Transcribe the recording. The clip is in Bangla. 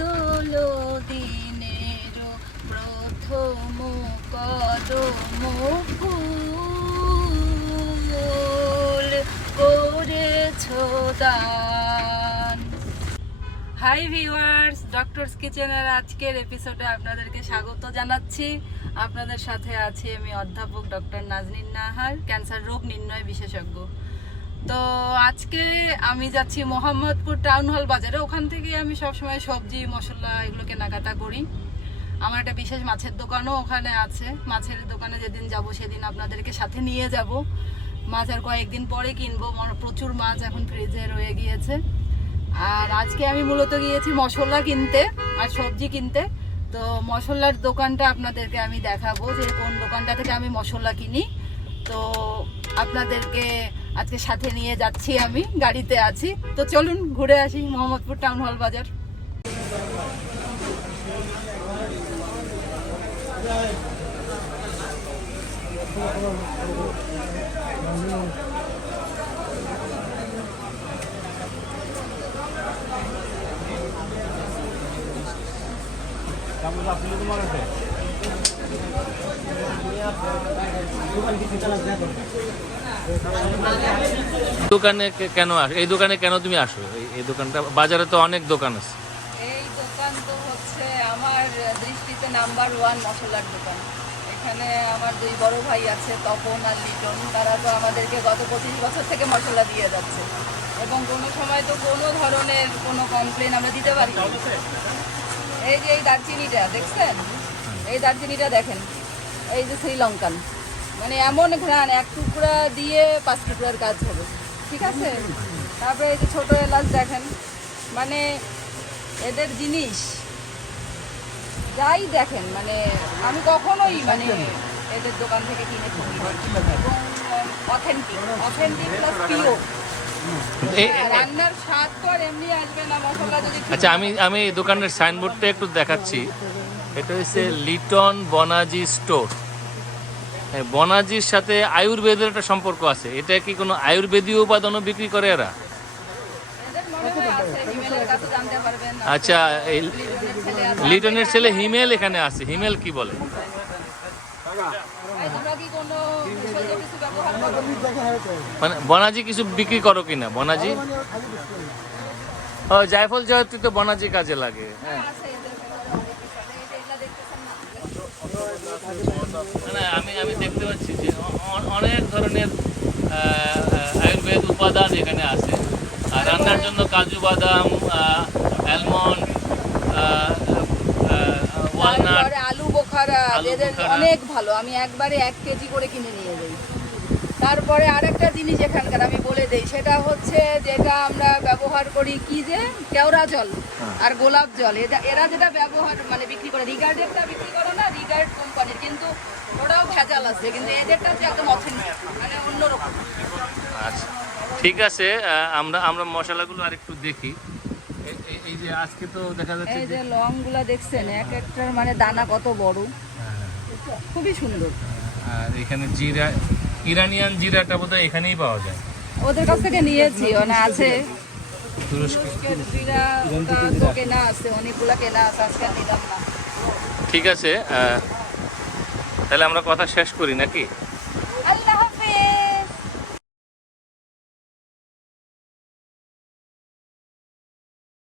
দোলো দিনের প্রথম কদম ফুল করেছো দান। হাই ভিউয়ার্স, ডক্টরস কিচেনের আজকের এপিসোডে আপনাদেরকে স্বাগত জানাচ্ছি। আপনাদের সাথে আছি আমি অধ্যাপক ডক্টর নাজনীন নাহার, ক্যান্সার রোগ নির্ণয় বিশেষজ্ঞ। তো আজকে আমি যাচ্ছি মোহাম্মদপুর টাউন হল বাজারে। ওখান থেকে আমি সবসময় সবজি মশলা এগুলো কেনাকাটা করি। আমার একটা বিশেষ মাছের দোকানও ওখানে আছে। মাছের দোকানে যেদিন যাব সেদিন আপনাদেরকে সাথে নিয়ে যাব। মাছ আর কয়েকদিন পরে কিনবো, প্রচুর মাছ এখন ফ্রিজে রয়ে গিয়েছে। আর আজকে আমি মূলত গিয়েছি মশলা কিনতে আর সবজি কিনতে। তো মশলার দোকানটা আপনাদেরকে আমি দেখাবো যে কোন দোকানটা থেকে আমি মশলা কিনি। তো আপনাদেরকে আজকে সাথে নিয়ে যাচ্ছি, আমি গাড়িতে আছি। তো চলুন ঘুরে আসি মোহাম্মদপুর টাউন হল বাজার। দোকানে কেন আসো? এই দোকানে কেন তুমি আসো? এই দোকানটা বাজারে তো অনেক দোকান আছে। এই দোকান তো হচ্ছে আমার দৃষ্টিতে নাম্বার 1 মশলার দোকান। এখানে আমার 2 বড় ভাই আছে, তপন আর লিটন। তারা তো আমাদেরকে গত 25 বছর থেকে মশলা দিয়ে যাচ্ছে এবং কোনো সময় তো কোনো ধরনের কোনো কমপ্লেন আমরা দিতে পারি না। এই যে এই দারচিনিটা দেখছেন, এই দারচিনিটা দেখেন, এই যে শ্রীলঙ্কান, মানে এমন ঘ্রাণ, 1 টুকরা দিয়ে 5 টুকরার কাজ হবে, ঠিক আছে। তারপরে এই যে ছোটো এলাচ দেখেন, মানে এদের জিনিস যাই দেখেন, মানে আমি কখনোই মানে এদের দোকান থেকে কিনে থাকি এবং অথেন্টিক প্লাস পিওর। রান্নার স্বাদ তো আর এমনি আসবে না মশলা যদি। আচ্ছা, আমি এই দোকানের সাইনবোর্ডটা একটু দেখাচ্ছি। এটা হচ্ছে লিটন বনাজি স্টোর। বনাজির সাথে আয়ুর্বেদের একটা সম্পর্ক আছে। এটা কি কোনো আয়ুর্বেদীয় উপাদানও বিক্রি করে এরা? আচ্ছা, এই লিটনের ছেলে হিমেল এখানে আছে। হিমেল কি বলে? মানে বনাজি কিছু বিক্রি করো কিনা? বনাজি ও জায়ফল জয়ত্রী তো বনাজি কাজে লাগে। হ্যাঁ, আমি দেখতে পাচ্ছি যে অনেক ধরনের আয়ুর্বেদ উপাদান এখানে আছে। আর রান্নার জন্য কাজু বাদাম, অ্যালমন্ড, ওয়ালনাট, আলু বোখারা অনেক ভালো। আমি একবারে 1 কেজি করে কিনে নিয়ে যাই। তারপরে আরেকটা জিনিস এখানকার আমি বলে দেই, সেটা হচ্ছে যেটা আমরা ব্যবহার করি কি যে কেওড়া জল আর গোলাপ জল। এরা যেটা ব্যবহার মানে বিক্রি করে, রিগার্ডেরটা বিক্রি করে না, রিগার্ড কোম্পানির, কিন্তু ওরাও ভেজাল আছে, কিন্তু এদেরটা হচ্ছে একদম অথেন্টিক, মানে অন্যরকম। আচ্ছা, ঠিক আছে। আমরা মশলাগুলো আরেকটু দেখি। এই যে আজকে তো দেখা যাচ্ছে এই যে লংগুলা দেখছেন, এক একটার মানে দানা কত বড়, খুবই সুন্দর। আর এখানে জিরা, ইরানিয়ান জিরাটা বোধহয় এখানেই পাওয়া যায়। ওদের কাছ থেকে নিয়েছি, মানে আছে তুরস্কের জিরা তো কেনা আছে, অনেকগুলা কেনা আছে, আজকে নিলাম না। ঠিক আছে, তাহলে আমরা কথা শেষ করি নাকি?